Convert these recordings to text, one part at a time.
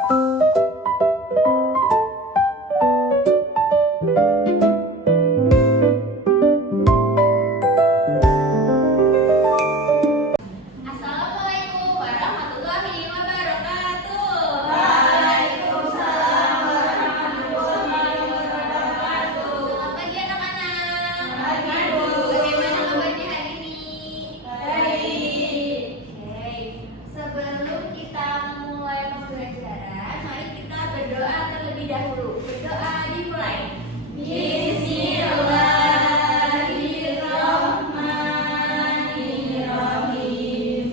Assalamualaikum warahmatullahi wabarakatuh. Waalaikumsalam warahmatullahi wabarakatuh. Selamat pagi anak-anak. Pagi, Bu. Bagaimana kabarnya hari ini? Baik. Oke, sebelum kita mulai pembelajaran, mari kita berdoa terlebih dahulu. Berdoa dimulai. Bismillahirrahmanirrahim.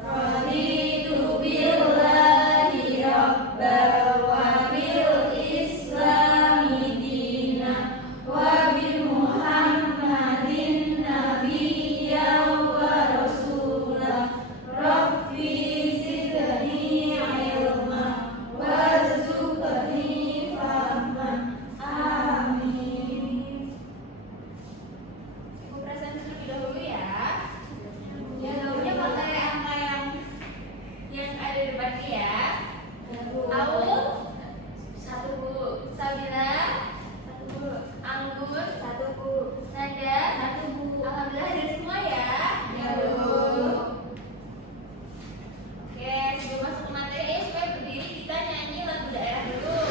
Raditu billahi rabban wa bil islami dinan wa bi Muhammadin nabiyyan wa rasulah. Rabbi zidni ilma warzuqni fahman. Amin. Ibu present terlebih dahulu ya. Jawabnya pakai angka yang ada di depannya ya. Aul 1 Bu. Sabila 1 Bu. Anggun 1 Bu. Nada 1 Bu. Alhamdulillah ada semua ya. Ya, Bu. Oke, sebelum masuk ke materi, supaya berdiri kita nyanyi lagu daerah dulu.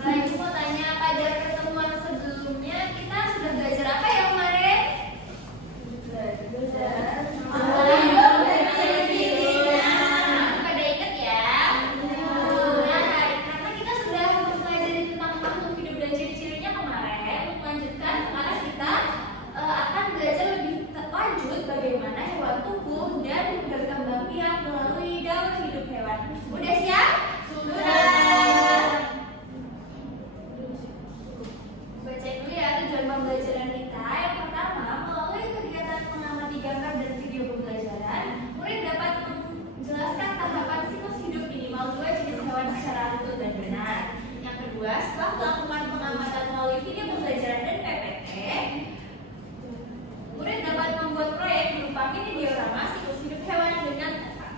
Coba Ibu mau tanya, pada pertemuan sebelumnya kita sudah belajar apa ya kemarin? Pada ingat ya? Nah, karena kita sudah mempelajari tentang makhluk hidup dan ciri-cirinya kemarin, untuk melanjutkan sekarang kita akan belajar lebih lanjut bagaimana hewan tumbuh dan berkembang biak melalui daur hidup hewan. Udah siap? Bacain dulu ya tujuan pembelajaran kita. Yang pertama, melalui kegiatan mengamati gambar dan video pembelajaran, murid dapat menjelaskan tahapan siklus hidup minimal 2 jenis hewan secara utuh dan benar. Yang kedua, setelah melakukan pengamatan melalui video pembelajaran dan PPT, murid dapat membuat proyek berupa mini diorama siklus hidup hewan dengan tepat.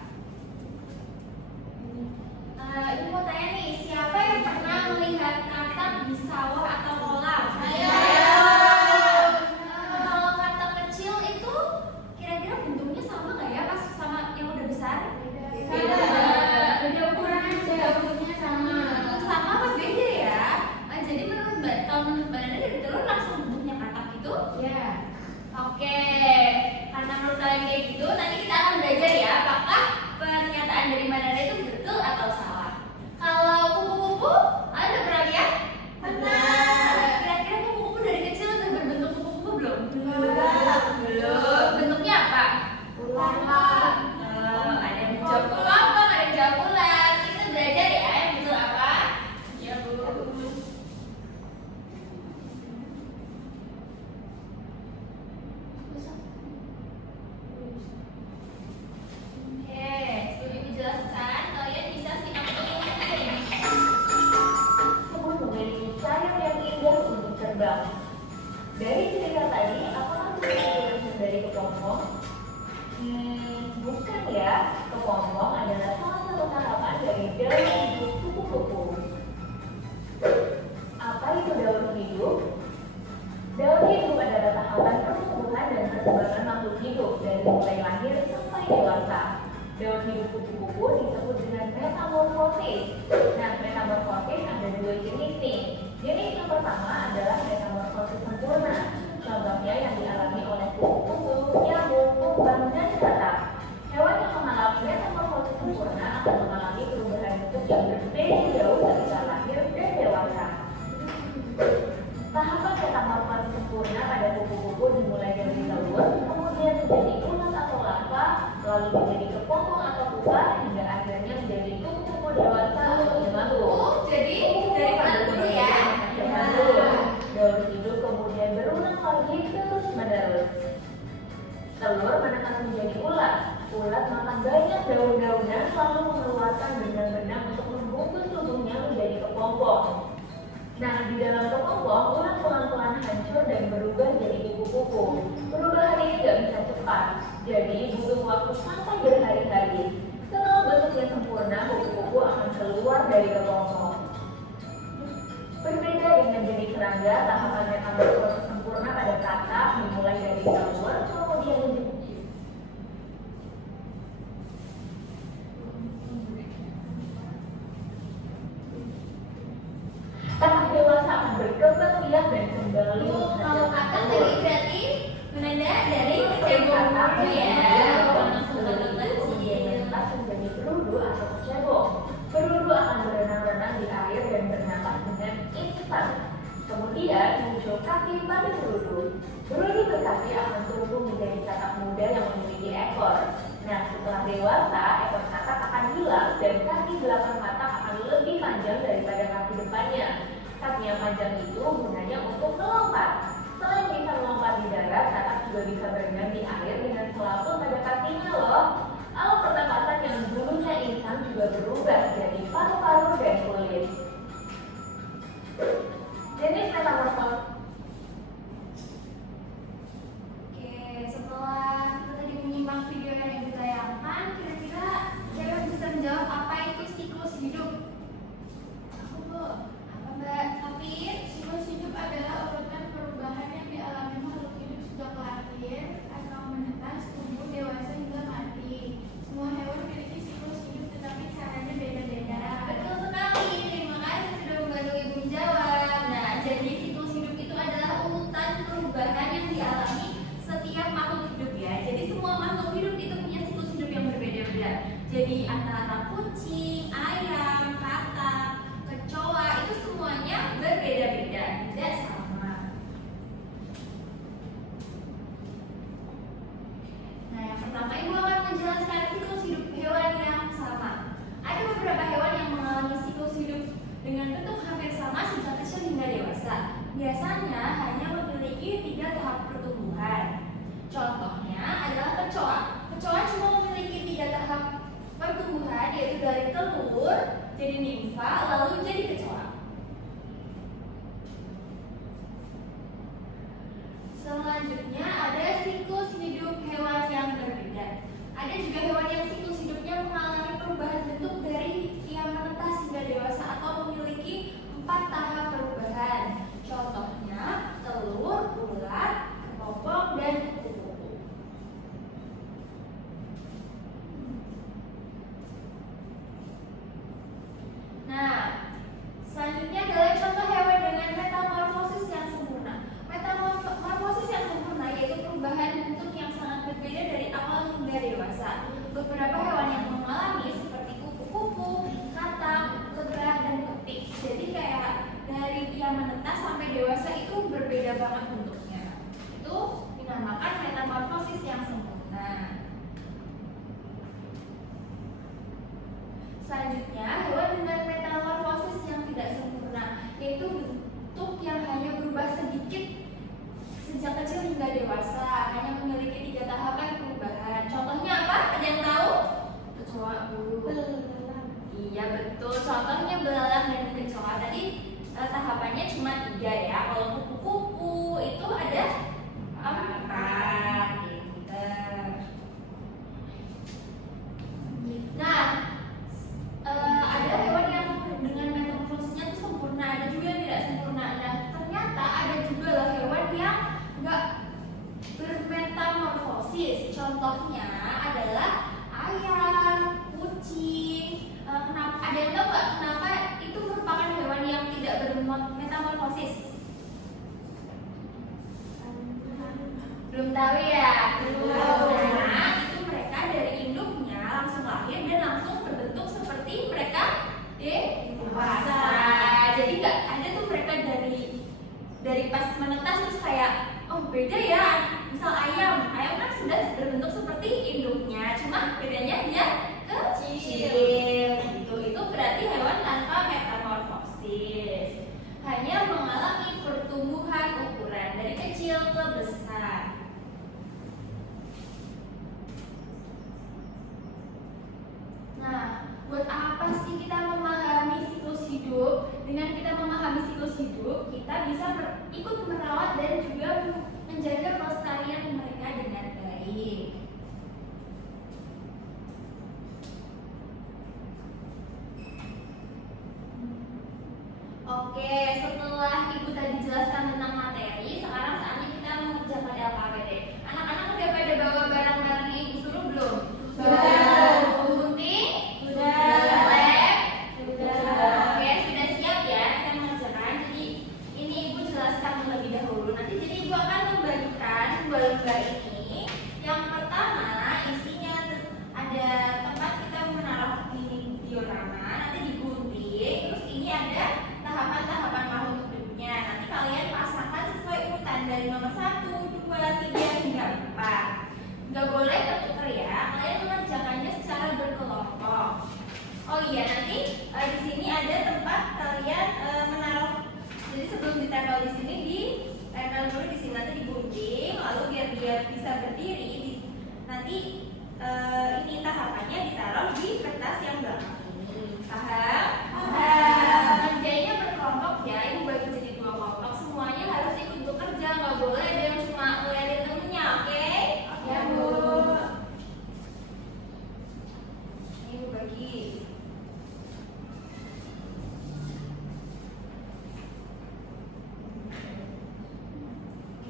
Ibu mau tanya nih, siapa yang pernah melihat katak di sawah atau kolam? Kalau katak kecil itu kira-kira bentuknya sama nggak ya pas sama yang udah besar? Beda ukuran aja, bentuknya sama. Sama apa beda ya? Jadi menurut kalau menurut Mbak Nanda dari telur langsung bentuknya katak itu? Ya. Oke, karena menurut kalian kayak gitu, nanti kita akan belajar ya apakah pernyataan dari Mbak Nanda itu betul atau salah. Kalau kupu-kupu, ada pernah lihat? Pernah. Kira-kira kupu-kupu dari kecil udah berbentuk kupu-kupu belum? Belum. Belum. Bentuknya apa? Ulang. Ada yang jawab kelompok, ada yang jawab bulat. Kita belajar ya yang betul apa? Ya Bu. Oke, sebelum dijelaskan, Dari cerita tadi, apakah kita penjelasan dari kepompong? Bukan ya, kepompong adalah salah satu tahapan dari daur hidup kupu-kupu. Apa itu daur hidup? Daur hidup adalah tahapan pertumbuhan dan perkembangan makhluk hidup dari mulai lahir sampai dewasa. Daur hidup kupu-kupu disebut dengan metamorfosis. Nah, metamorfosis ada dua jenis nih. Jenis yang pertama adalah metamorfosis sempurna. Contohnya yang dialami oleh kupu-kupu, nyamuk, kumbang, dan katak. Hewan yang mengalami metamorfosis sempurna akan mengalami perubahan bentuk yang berbeda jauh ketika lahir dan dewasa. Tahapan metamorfosis sempurna pada kupu-kupu dimulai dari telur, kemudian menjadi ulat atau larva, lalu menjadi kepompong atau pupa, hingga akhirnya menjadi kupu-kupu dewasa atau imago. Jadi dari mana dulu ya? Daur hidup kemudian berulang lagi terus menerus. Telur menetas menjadi ulat. Ulat makan banyak daun-daunan lalu mengeluarkan benang-benang untuk membungkus tubuhnya menjadi kepompong. Nah, di dalam kepompong, ulat pelan-pelan hancur dan berubah jadi kupu-kupu. Perubahan ini nggak bisa cepat, jadi butuh waktu sampai berhari-hari. Setelah bentuknya sempurna, kupu-kupu akan keluar dari kepompong. Berbeda dengan jenis serangga, tahapan metamorfosis sempurna pada katak dimulai dari telur, kemudian menjadi katak dewasa akan berkembang biak dan kembali. Kalau katak tadi berarti menanda dari kecebong dulu ya. Kemudian menetas menjadi berudu atau kecebong. Berudu akan berenang-renang di air dan bernapas dengan instan. Kemudian muncul kaki pada berudu. Berudu berkaki akan tumbuh menjadi katak muda yang memiliki ekor. Nah, setelah dewasa, ekor katak akan hilang dan kaki belakang katak akan lebih panjang daripada kaki depannya. Kaki yang panjang itu gunanya untuk melompat. Selain bisa melompat di darat, katak juga bisa berenang di air dengan selaput pada kakinya loh. Alat pernapasan yang dulunya insang juga berubah jadi paru-paru dan kulit. Jenis metamorfosis. Oke, setelah kita tadi menyimak video yang ditayangkan, kira-kira siapa yang bisa menjawab apa itu siklus hidup? Aku Bu. Apa Mbak? Tapi siklus hidup adalah urutan perubahan yang dialami makhluk hidup sejak lahir atau menetas, tumbuh, dewasa hingga mati. Semua hewan memiliki siklus hidup, tetapi caranya beda-beda. Betul sekali, terima kasih sudah membantu Ibu menjawab. Nah, jadi siklus hidup itu adalah urutan perubahan yang dialami setiap makhluk hidup ya. Jadi semua makhluk hidup itu punya siklus hidup yang berbeda-beda. Jadi antara kucing, ayam, katak, kecoa itu semuanya berbeda-beda, tidak sama. Nah, yang pertama Ibu akan menjelaskan siklus hidup hewan yang sama. Ada beberapa hewan yang mengalami siklus hidup dengan bentuk hampir sama sejak kecil hingga dewasa. Biasanya hanya memiliki 3 tahap pertumbuhan. Contohnya adalah kecoa. Kecoa cuma memiliki 3 tahap pertumbuhan, yaitu dari telur, jadi nimfa, lalu jadi kecoa. Selanjutnya ada siklus hidup hewan yang berbeda. Ada juga hewan yang siklus hidupnya mengalami perubahan bentuk dari yang menetas hingga dewasa atau memiliki 4 tahap perubahan. Contohnya telur, ulat, kepompong, dan kupu-kupu. Nah, selanjutnya adalah contoh hewan dengan metamorfosis yang sempurna. Metamorfosis yang sempurna yaitu perubahan bentuk yang sangat berbeda dari awal hingga dewasa. Beberapa hewan yang mengalami seperti kupu-kupu, katak, lebah, dan ketik. Jadi kayak dari yang menetas sampai dewasa itu berbeda banget bentuknya. Itu dinamakan metamorfosis yang sempurna. Selanjutnya, hewan dengan metamorfosis yang tidak sempurna, yaitu bentuk yang hanya berubah sedikit sejak kecil hingga dewasa, hanya memiliki 3 tahapan perubahan. Contohnya apa? Ada yang tahu? Kecoa dulu. Iya betul. Contohnya belalang dan kecoa. Tadi tahapannya cuma 3 ya. Kalau kupu-kupu itu ada contohnya adalah ayam, kucing. Kenapa? Ada yang tahu nggak kenapa itu merupakan hewan yang tidak bermetamorfosis? Belum tahu ya? Nah, itu mereka dari induknya langsung lahir dan langsung berbentuk seperti mereka dewasa. Jadi nggak ada tuh mereka dari pas menetas terus kayak oh beda ya. Misal ayam kan sudah berbentuk seperti induknya, cuma bedanya dia kecil. Itu berarti hewan tanpa metamorfosis, hanya mengalami pertumbuhan ukuran dari kecil ke besar. Nah, buat apa sih kita memahami siklus hidup? Dengan kita memahami siklus hidup, kita bisa ikut merawat dan juga menjaga kelestarian mereka dengan baik. Oke, setelah Ibu tadi jelaskan tentang materi, sekarang saatnya kita mengerjakan LKPD. Anak-anak udah pada bawa barang-barangnya Ibu suruh belum? Sudah. Gunting? Sudah. Lem? Sudah. Oke, sudah siap ya kita mengerjakan. Jadi ini Ibu jelaskan terlebih dahulu. Nanti jadi Ibu akan membagikan dua lembar ini. Yang pertama isinya ada tempat kita menaruh ini diorama, nanti digunting. Terus ini ada tahapan-tahapan makhluk hidupnya. Nanti kalian pasangkan sesuai urutan dari nomor 1, 2, 3 hingga 4. Nggak boleh tertukar ya. Kalian mengerjakannya secara berkelompok. Oh iya, nanti di sini ada tempat kalian menaruh. Jadi sebelum ditempel di sini, ditempel dulu di sini, nanti digunting, lalu biar bisa berdiri. Nanti ini tahapannya ditaruh di kertas yang belakang ini. Paham? Kerjanya berkelompok ya. Ibu bagi jadi 2 kelompok. Semuanya harus ikut bekerja, nggak boleh ada yang cuma ngeliatin temennya, oke? Ya Bu. Ini Ibu bagi.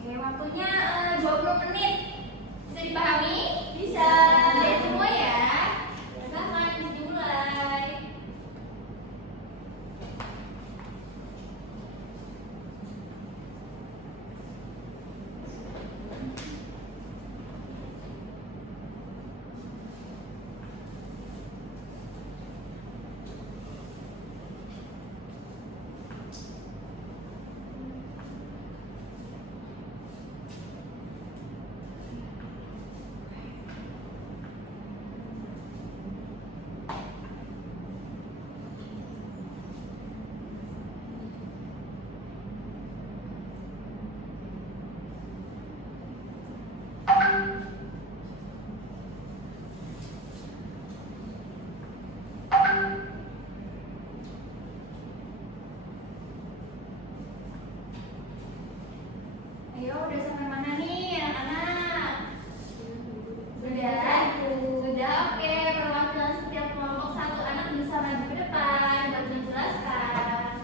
Oke, waktunya 20 menit. Bisa dipahami? Bisa. Jadi semua ya. Silahkan dimulai. Ayo, udah sampai mana nih anak-anak? Sudah? Sudah, oke. Perwakilan setiap kelompok 1 anak bisa maju ke depan buat menjelaskan.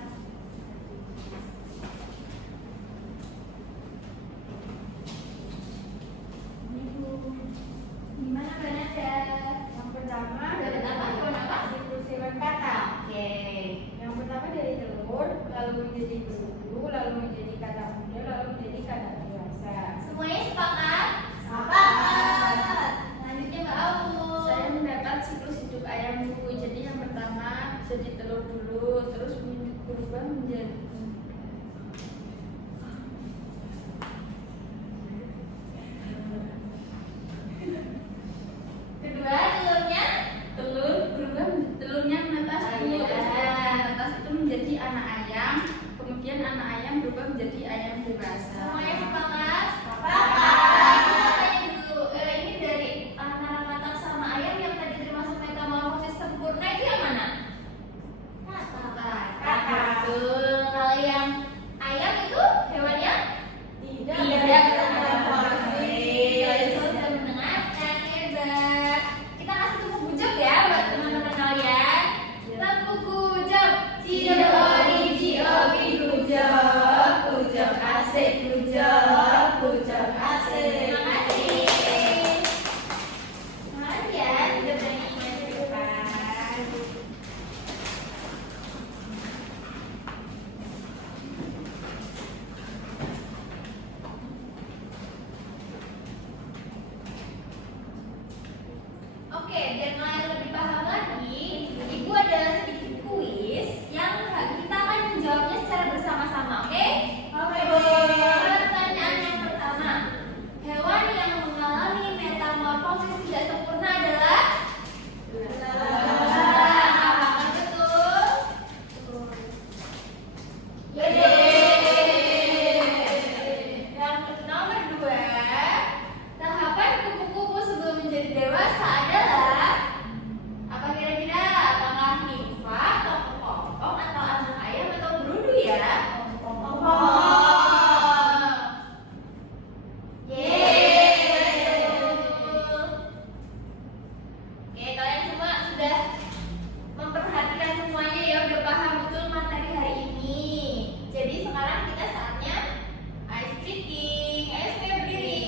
Ini Bu. Gimana Mbak Nada? Yang pertama Dari apa? siklus hewan kata. Oke. Yang pertama dari telur, lalu menjadi berudu, lalu menjadi kata muda, lalu menjadi kata dewasa. Semuanya sepakat? Sepakat. Lanjutnya Mbak Aul. Saya mendapat siklus hidup ayam Bu. Jadi yang pertama jadi telur dulu, terus berubah menjadi Kedua, telurnya? telurnya menetas Bu. Iya. Terus menetas itu menjadi anak ayam, kemudian anak ayam berubah menjadi ayam dewasa. Semuanya sepakat? Sepakat. Tanya dulu, ini dari antara katak sama ayam yang tadi termasuk metamorfosis sempurna itu yang mana? Katak. Betul. Kalau yang ayam itu hewannya? Tidak metamorfosis. Itu sudah mendengarkan, hebat. Kita kasih tepuk bujang ya buat teman-teman kalian. Tepuk bujang. Bujang asik. Terima kasih. Oke, biar kalian lebih paham lagi, Ibu ada sedikit kuis yang kita akan menjawabnya secara bersama-sama, oke? Oke. Pertanyaan yang pertama, hewan yang mengalami metamorfosis tidak sempurna adalah? Apakah betul? Yang nomor 2, tahapan kupu-kupu sebelum menjadi dewasa adalah? Apa kira-kira? Apakah nimfa, atau kepompong, atau anak ayam, atau berudu ya? Yeay, betul. Oke, kalian semua sudah memperhatikan semuanya ya, udah paham betul materi hari ini. Jadi sekarang kita saatnya ice breaking. Ayo semuanya berdiri.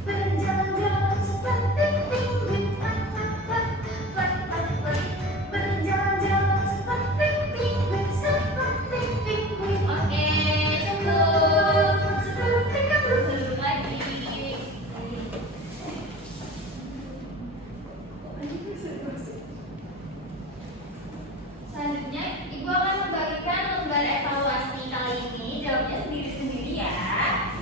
Berjalan-jalan seperti pinguin, berjalan-jalan seperti pinguin, Oke, seperti kabut. duduk lagi. Selanjutnya, Ibu akan membagikan lembar evaluasi kali ini. Jawabnya sendiri-sendiri ya.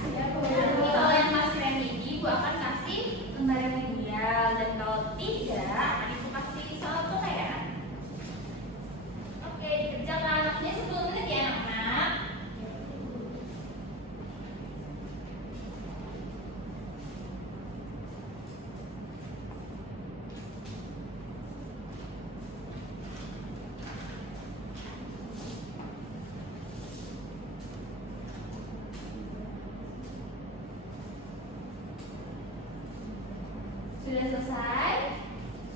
Nanti kalau yang masih ready, Ibu akan kasih lembar yang ideal. Dan kalau tidak, akan Ibu kasih soal pokoknya ya. Oke, dikerjakan. Waktunya 10 menit ya anak-anak. Sudah selesai?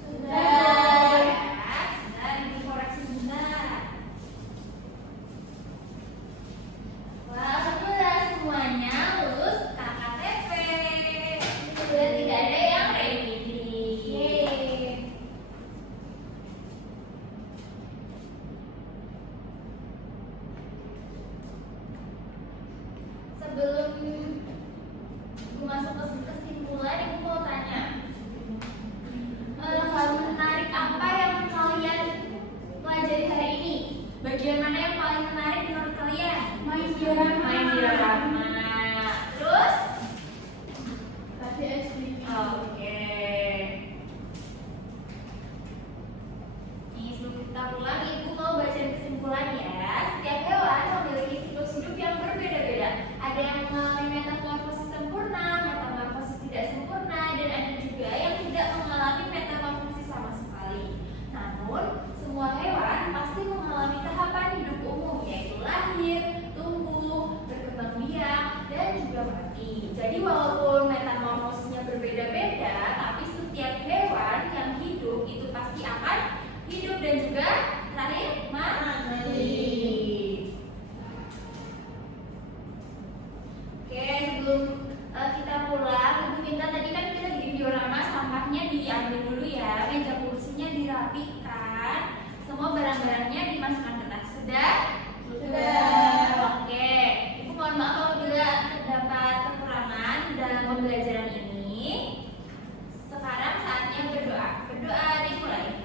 Sudah. Ya, sudah dikoreksi sebentar. Wah, alhamdulillah semuanya lulus KKTP. Sudah tidak ada yang repeating. Sebelum Ibu masuk ke kesimpulan, Ibu mau tanya, hal menarik apa yang kalian pelajari hari ini? Bagian mana yang paling menarik menurut kalian? Main diorama. Main diorama. Terus? Tadi SPP. Oke. Nih, sebelum kita pulang, Ibu mau baca kesimpulan ya. Setiap hewan memiliki siklus hidup yang berbeda-beda. Ada yang mengalami metamorfosis sempurna, metamorfosis tidak sempurna, dan ada juga yang tidak mengalami metamorfosis sama sekali. Namun, semua hewan pasti mengalami tahapan hidup umum, yaitu lahir, tumbuh, berkembang biak, dan juga mati. Jadi walaupun metamorfosisnya berbeda-beda, tapi setiap hewan yang hidup itu pasti akan hidup dan juga terakhir mati. Oke, sebelum kita pulang, Ibu minta tadi kan kita bikin diorama, sampahnya diambil dulu ya, meja kursinya dirapikan, semua barang-barangnya dimasukkan ke tas. Sudah? Oke, Ibu mohon maaf apabila terdapat kekurangan dalam pembelajaran ini. Sekarang saatnya berdoa. Berdoa dimulai.